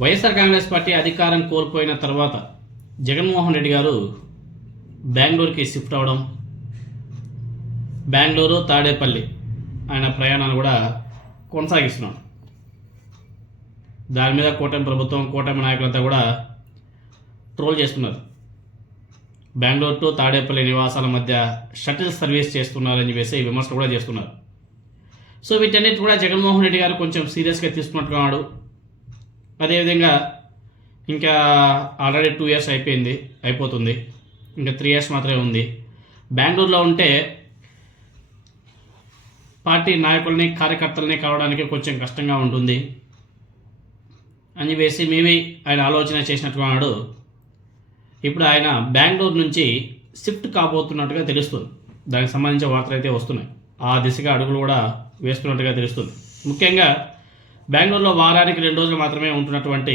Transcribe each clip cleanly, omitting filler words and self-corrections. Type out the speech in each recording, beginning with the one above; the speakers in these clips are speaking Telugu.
వైఎస్ఆర్ కాంగ్రెస్ పార్టీ అధికారం కోల్పోయిన తర్వాత జగన్మోహన్ రెడ్డి గారు బెంగళూరుకి షిఫ్ట్ అవడం, బెంగళూరు తాడేపల్లి ఆయన ప్రయాణాలు కూడా కొనసాగిస్తున్నాడు. దాని మీద కూటమి ప్రభుత్వం, కూటమి నాయకులంతా కూడా ట్రోల్ చేస్తున్నారు. బెంగళూరు టు తాడేపల్లి నివాసాల మధ్య షటిల్ సర్వీస్ చేస్తున్నారని చెప్పేసి విమర్శలు కూడా చేస్తున్నారు. సో వీటన్నిటి కూడా జగన్మోహన్ రెడ్డి గారు కొంచెం సీరియస్గా తీసుకున్నట్టున్నాడు. అదేవిధంగా ఇంకా ఆల్రెడీ 2 years అయిపోతుంది, ఇంకా 3 years మాత్రమే ఉంది. బెంగళూరులో ఉంటే పార్టీ నాయకుల్ని, కార్యకర్తల్ని కలవడానికి కొంచెం కష్టంగా ఉంటుంది అని చెప్పేసి మేబీ ఆయన ఆలోచన చేసినట్టున్నాడు. ఇప్పుడు ఆయన బెంగళూరు నుంచి షిఫ్ట్ కాబోతున్నట్టుగా తెలుస్తుంది. దానికి సంబంధించిన వార్తలు అయితే వస్తున్నాయి. ఆ దిశగా అడుగులు కూడా వేస్తున్నట్టుగా తెలుస్తుంది. ముఖ్యంగా బెంగళూరులో వారానికి 2 రోజులు మాత్రమే ఉంటున్నటువంటి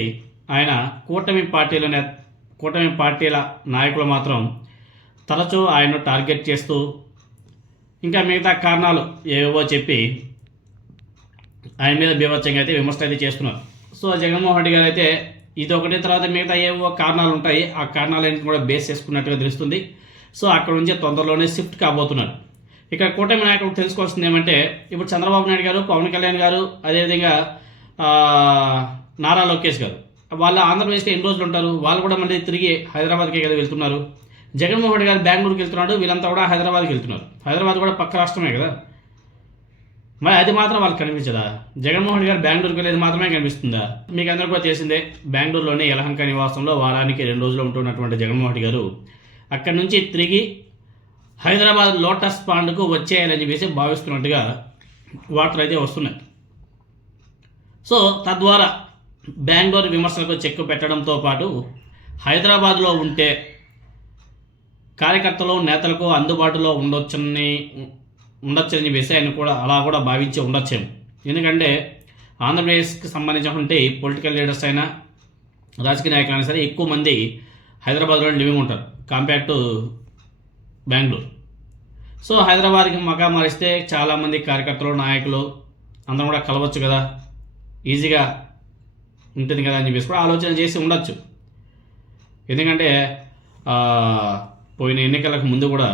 ఆయన కూటమి పార్టీల నాయకులు మాత్రం తరచూ ఆయన్ను టార్గెట్ చేస్తూ ఇంకా మిగతా కారణాలు ఏవేవో చెప్పి ఆయన మీద బీభత్సంగా అయితే విమర్శలు అయితే చేస్తున్నారు. సో జగన్మోహన్ రెడ్డి గారు అయితే ఇది ఒకటి, తర్వాత మిగతా ఏవో కారణాలు ఉంటాయి, ఆ కారణాలన్నింటినీ కూడా బేస్ చేసుకున్నట్టుగా తెలుస్తుంది. సో అక్కడ నుంచి తొందరలోనే షిఫ్ట్ కాబోతున్నాడు. ఇక్కడ కూటమి నాయకులు తెలుసుకోవాల్సింది ఏమంటే, ఇప్పుడు చంద్రబాబు నాయుడు గారు, పవన్ కళ్యాణ్ గారు, అదేవిధంగా నారా లోకేష్ గారు, వాళ్ళు ఆంధ్రప్రదేశ్లో ఎన్ని రోజులు ఉంటారు? వాళ్ళు కూడా మళ్ళీ తిరిగి హైదరాబాద్కే కదా వెళ్తున్నారు. జగన్మోహన్ రెడ్డి గారు బెంగళూరుకి వెళ్తున్నాడు, వీళ్ళంతా కూడా హైదరాబాద్కి వెళ్తున్నారు. హైదరాబాద్ కూడా పక్క రాష్ట్రమే కదా, మరి అది మాత్రం వాళ్ళకి కనిపించదా? జగన్మోహన్ రెడ్డి గారు బెంగళూరుకి వెళ్ళేది మాత్రమే కనిపిస్తుందా? మీకు అందరికీ కూడా తెలిసిందే, బెంగళూరులోని యలహంక నివాసంలో వారానికి 2 రోజులు ఉంటున్నటువంటి జగన్మోహన్ రెడ్డి గారు అక్కడి నుంచి తిరిగి హైదరాబాద్ లోటస్ పాండ్కు వచ్చేయాలని చెప్పేసి భావిస్తున్నట్టుగా వార్తలు అయితే వస్తున్నాయి. సో తద్వారా బెంగళూరు విమర్శలకు చెక్కు పెట్టడంతో పాటు హైదరాబాద్లో ఉంటే కార్యకర్తలు, నేతలకు అందుబాటులో ఉండొచ్చని చెప్పేసి ఆయన కూడా అలా కూడా భావించి ఉండొచ్చేమో. ఎందుకంటే ఆంధ్రప్రదేశ్కి సంబంధించినటువంటి పొలిటికల్ లీడర్స్ అయినా, రాజకీయ నాయకులు అయినా సరే ఎక్కువ మంది హైదరాబాద్లో లివింగ్ ఉంటారు కంపేర్ టు బెంగళూరు. సో హైదరాబాద్కి మకా మారిస్తే చాలామంది కార్యకర్తలు, నాయకులు అందరం కూడా కలవచ్చు కదా, ఈజీగా ఉంటుంది కదా అని చెప్పేసి కూడా ఆలోచన చేసి ఉండొచ్చు. ఎందుకంటే పోయిన ఎన్నికలకు ముందు కూడా,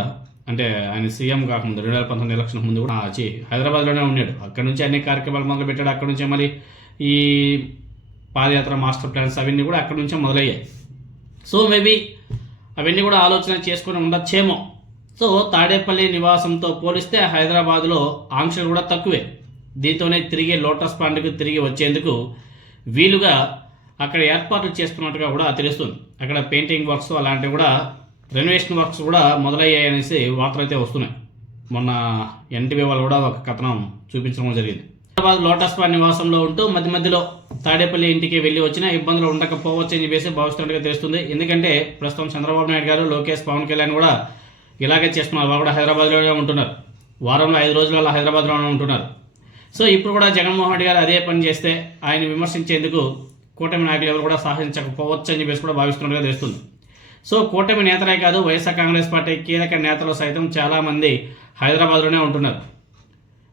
అంటే ఆయన సీఎం కాకముందు 2019 ఎలక్షన్ ముందు కూడా హైదరాబాద్లోనే ఉన్నాడు. అక్కడ నుంచి అన్ని కార్యక్రమాలు మొదలు పెట్టాడు. అక్కడ నుంచే మళ్ళీ ఈ పాదయాత్ర, మాస్టర్ ప్లాన్స్ అవన్నీ కూడా అక్కడ నుంచే మొదలయ్యాయి. సో మేబీ అవన్నీ కూడా ఆలోచన చేసుకొని ఉండొచ్చేమో. సో తాడేపల్లి నివాసంతో పోలిస్తే హైదరాబాద్లో ఆంక్షలు కూడా తక్కువే. దీంతోనే తిరిగి లోటస్ పాండ్కు తిరిగి వచ్చేందుకు వీలుగా అక్కడ ఏర్పాట్లు చేస్తున్నట్టుగా కూడా తెలుస్తుంది. అక్కడ పెయింటింగ్ వర్క్స్ అలాంటివి కూడా, రెనోవేషన్ వర్క్స్ కూడా మొదలయ్యాయనేసి వార్తలు అయితే వస్తున్నాయి. మొన్న ఎన్టీవీ వాళ్ళు కూడా ఒక కథనం చూపించడం జరిగింది. హైదరాబాద్ లోటస్ పాండ్ నివాసంలో ఉంటూ మధ్య మధ్యలో తాడేపల్లి ఇంటికి వెళ్ళి వచ్చినా ఇబ్బందులు ఉండకపోవచ్చు అని చెప్పేసి భావిస్తున్నట్టుగా తెలుస్తుంది. ఎందుకంటే ప్రస్తుతం చంద్రబాబు నాయుడు గారు, లోకేష్, పవన్ కళ్యాణ్ కూడా ఇలాగే చేస్తున్నారు. వాళ్ళు కూడా హైదరాబాద్లోనే ఉంటున్నారు. వారంలో 5 రోజులు అలా హైదరాబాద్లోనే ఉంటున్నారు. సో ఇప్పుడు కూడా జగన్మోహన్ రెడ్డి గారు అదే పని చేస్తే ఆయన విమర్శించేందుకు కూటమి నాయకులు ఎవరు కూడా సాహసించకపోవచ్చు అని చెప్పేసి కూడా భావిస్తున్నట్టుగా తెలుస్తుంది. సో కూటమి నేతలే కాదు, వైఎస్ఆర్ కాంగ్రెస్ పార్టీ కీలక నేతలు సైతం చాలామంది హైదరాబాద్లోనే ఉంటున్నారు.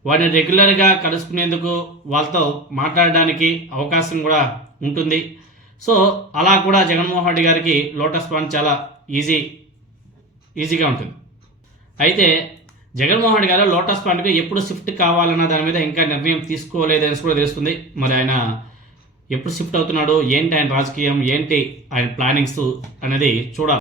వారిని రెగ్యులర్గా కలుసుకునేందుకు, వాళ్ళతో మాట్లాడడానికి అవకాశం కూడా ఉంటుంది. సో అలా కూడా జగన్మోహన్ రెడ్డి గారికి లోటస్ పాండ్ చాలా ఈజీగా ఉంటుంది. అయితే జగన్మోహన్ రెడ్డి గారు లోటస్ పాండ్కి ఎప్పుడు షిఫ్ట్ కావాలన్న దాని మీద ఇంకా నిర్ణయం తీసుకోలేదని కూడా తెలుస్తుంది. మరి ఆయన ఎప్పుడు షిఫ్ట్ అవుతున్నాడు, ఏంటి ఆయన రాజకీయం, ఏంటి ఆయన ప్లానింగ్స్ అనేది చూడాలి.